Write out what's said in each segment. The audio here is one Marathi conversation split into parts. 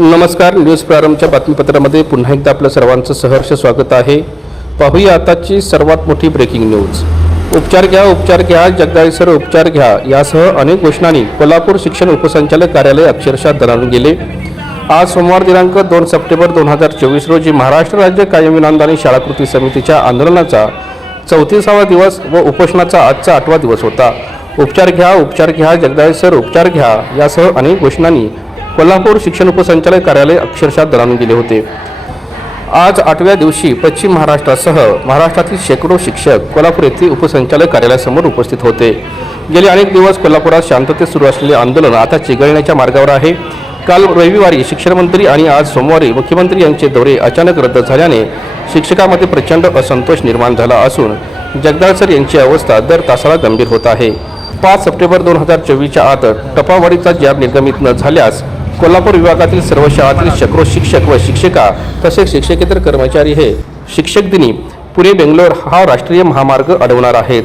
नमस्कार न्यूज प्रारंभच्या बातमीपत्रामध्ये पुन्हा एकदा आपलं सर्वांचं सहर्ष स्वागत आहे. पाहूया आताची सर्वात मोठी ब्रेकिंग न्यूज उपचार घ्या उपचार घ्या जगदाळीसर उपचार घ्या यासह अनेक घोषणांनी कोल्हापूर शिक्षण उपसंचालक कार्यालय अक्षरशः दणाणून गेले. आज सोमवार दिनांक दोन सप्टेंबर दोन हजार चोवीस रोजी महाराष्ट्र राज्य कायम विनांदानी शाळा कृती समितीच्या आंदोलनाचा चौतीसावा दिवस व उपोषणाचा आजचा आठवा दिवस होता. उपचार घ्या उपचार घ्या जगदाळेसर उपचार घ्या यासह अनेक घोषणांनी कोल्हापूर शिक्षण उपसंचालक कार्यालय अक्षरशः दणाणून गेले होते. आज आठव्या दिवशी पश्चिम महाराष्ट्रासह महाराष्ट्रातील शेकडो शिक्षक कोल्हापूर येथील उपसंचालक कार्यालयासमोर उपस्थित होते. गेले अनेक दिवस कोल्हापुरात शांततेत सुरू असलेले आंदोलन आता चिघळण्याच्या मार्गावर आहे. काल रविवारी शिक्षणमंत्री आणि आज सोमवारी मुख्यमंत्री यांचे दौरे अचानक रद्द झाल्याने शिक्षकामध्ये प्रचंड असंतोष निर्माण झाला असून जगदाळ सर यांची अवस्था दर तासाला गंभीर होत आहे. पाच सप्टेंबर दोन हजार चोवीसच्या आत टपावाडीचा जॅब निर्गमित न झाल्यास कोल्हापूर विभागातील सर्व शाळातील शेकडो शिक्षक व शिक्षिका तसेच शिक्षकेतर कर्मचारी हे शिक्षक दिनी पुणे बेंगलोर हा राष्ट्रीय महामार्ग अडवणार आहेत.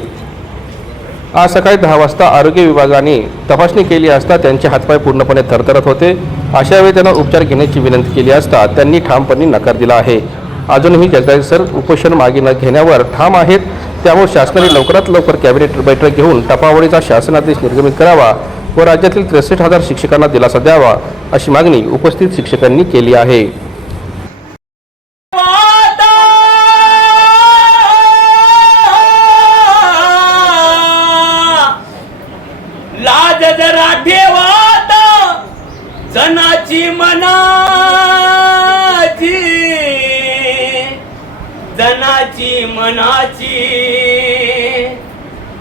आज सकाळी दहा वाजता आरोग्य विभागाने तपासणी केली असता त्यांचे हातपाय पूर्णपणे थरथरत होते. अशा वेळी त्यांना उपचार घेण्याची विनंती केली असता त्यांनी ठामपणे नकार दिला आहे. अजूनही जगदाळे सर उपोषण मागे न घेण्यावर ठाम आहेत. त्यामुळे शासनाने लवकरात लवकर कॅबिनेट बैठक घेऊन टपावळीचा शासनादेश निर्गमित करावा व राज्यातील त्रेसष्ट हजार शिक्षकांना दिलासा द्यावा अशी मागणी उपस्थित शिक्षकांनी केली आहे. जनाची मनाची जनाची मनाची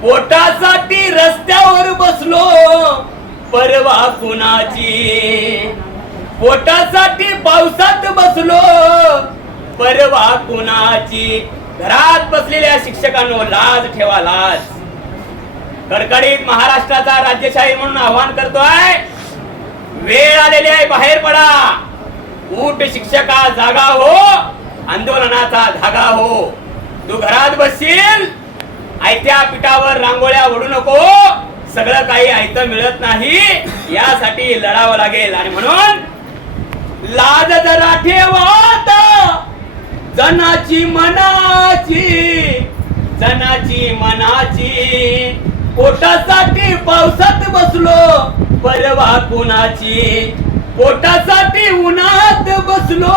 पोटासाठी रस्त्यावर बसलो परवा कुणाची? पोटासाठी पावसात बसलो परवा कुणाची? घरात बसलेल्या शिक्षकांनो लाज ठेवा लाज. कडकडीत महाराष्ट्राचा राज्यशाही म्हणून आवाहन करतोय. वेळ आलेली आहे बाहेर पडा. ऊट शिक्षका जागा हो. आंदोलनाचा धागा हो. तू घरात बसशील? आयत्या पिठावर रांगोळ्या ओढू नको. सगळं काही आयत मिळत नाही. यासाठी लढावं लागेल. आणि म्हणून लाज जरा ठेवत जनाची मनाची जनाची मनाची. पोटासाठी पावसात बसलो परवा कुणाची? पोटासाठी उन्हात बसलो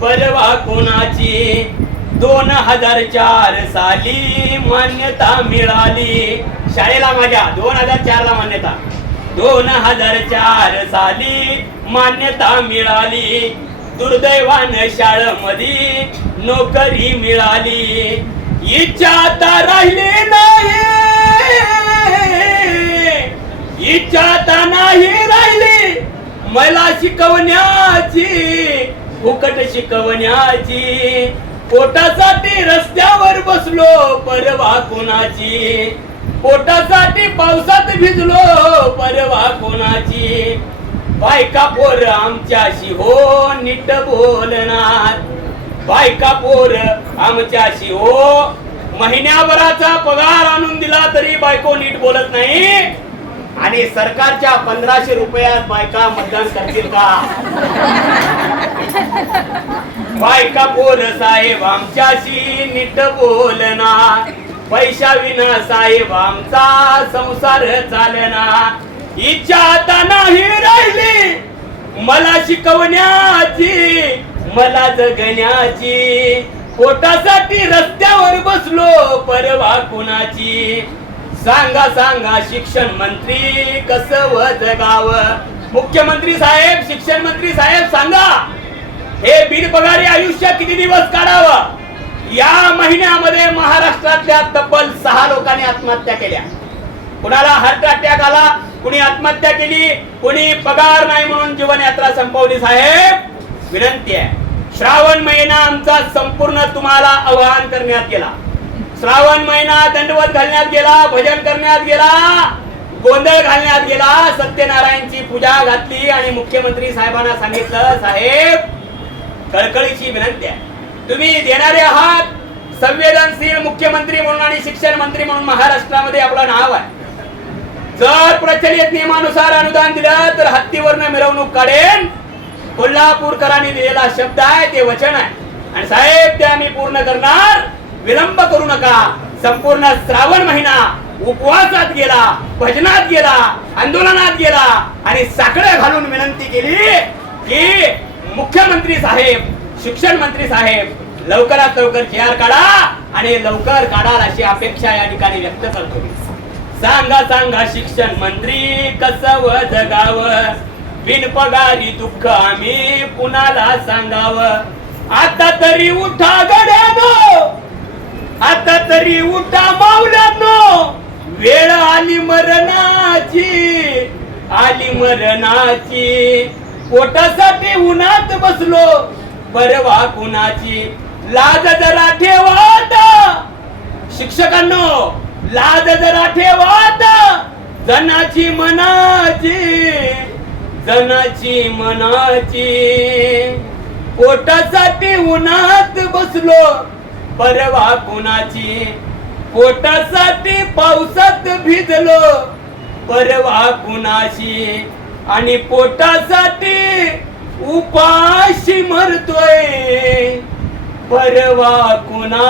परवा कुणाची? दोन हजार चार साली मान्यता मिळाली. शाळेला माझ्या दोन हजार चार ला मान्यता. दोन हजार चार साली मान्यता मिळाली. दुर्दैवान शाळेमध्ये नोकरी मिळाली. इच्छा आता राहिली नाही. इच्छा आता नाही राहिली. मला शिकवण्याची फुकट शिकवण्याची. पोटासाठी रस्त्यावर बसलो परवा कोणाची? पोटासाठी पावसात भिजलो परवा कोणाची? बायका पोर आमच्याशी हो नीट बोलणार. बायका पोर आमच्याशी हो महिन्याभराचा पगार आणून दिला तरी बायको नीट बोलत नाही. आणि सरकारच्या पंधराशे रुपयात बायका मतदान करतील का? बायका पोर साहेब आमच्याशी नीट बोलना पैशा विना साहेब आमचा संसार चालना. इच्छा आता नाही राहिली. मला शिकवण्याची मला जगण्याची. पोटासाठी रस्त्यावर बसलो परवा कुणाची? सांगा सांगा शिक्षण मंत्री कस व जगाव? मुख्यमंत्री साहेब शिक्षण मंत्री साहेब सांगा. हे बिनपगारी आयुष्य किती दिवस काढावं? या महिन्यामध्ये महाराष्ट्रातल्या तब्बल सहा लोकांनी आत्महत्या केल्या. कुणाला हार्ट अटॅक आला कुणी आत्महत्या केली कुणी पगार नाही म्हणून जीवन यात्रा संपवली साहेब. विनंती आहे. श्रावण महिना आमचा संपूर्ण तुम्हाला आवाहन करण्यात गेला. श्रावण महिना दंडवत घालण्यात गेला भजन करण्यात गेला गोंधळ घालण्यात गेला सत्यनारायणची पूजा घातली आणि मुख्यमंत्री साहेबांना सांगितलं साहेब कळकळीची विनंती आहे. तुम्ही देणारे आहात संवेदनशील मुख्यमंत्री म्हणून आणि शिक्षण मंत्री म्हणून महाराष्ट्रामध्ये आपलं नाव आहे. जर प्रचलित नियमानुसार अनुदान दिलं तर हत्तीवरनं मिरवणूक काढेन. कोल्हापूरकरांनी दिलेला शब्द आहे ते वचन आहे. आणि साहेब ते आम्ही पूर्ण करणार. विलंब करू नका. संपूर्ण श्रावण महिना उपवासात गेला भजनात गेला आंदोलनात गेला आणि साखळ्या घालून विनंती केली की मुख्यमंत्री साहेब शिक्षण मंत्री साहेब लवकरात लवकर जी आर काढा आणि लवकर काढाल अशी अपेक्षा या ठिकाणी व्यक्त करतो. सांगा सांगा शिक्षण मंत्री कसं व जगाव बिनपगारी दुःख आम्ही कुणाला सांगाव? आता तरी उठा गड्यानो! आता तरी उठा मावल्यानो वेळ आली मरणाची आली मरणाची. पोटासाठी उन्हात बसलो. परवा कुणाची लाज जरा ठेवाता शिक्षकांनो लाज जरा ठेवाता जनाची मनाची जनाची मनाची. पोटासाठी उन्हात बसलो. परवा कुणाची पोटासाठी पावसात भिजलो. परवा कुणाशी आणि पोटासाठी उपाशी मरतोय. परवा कुणा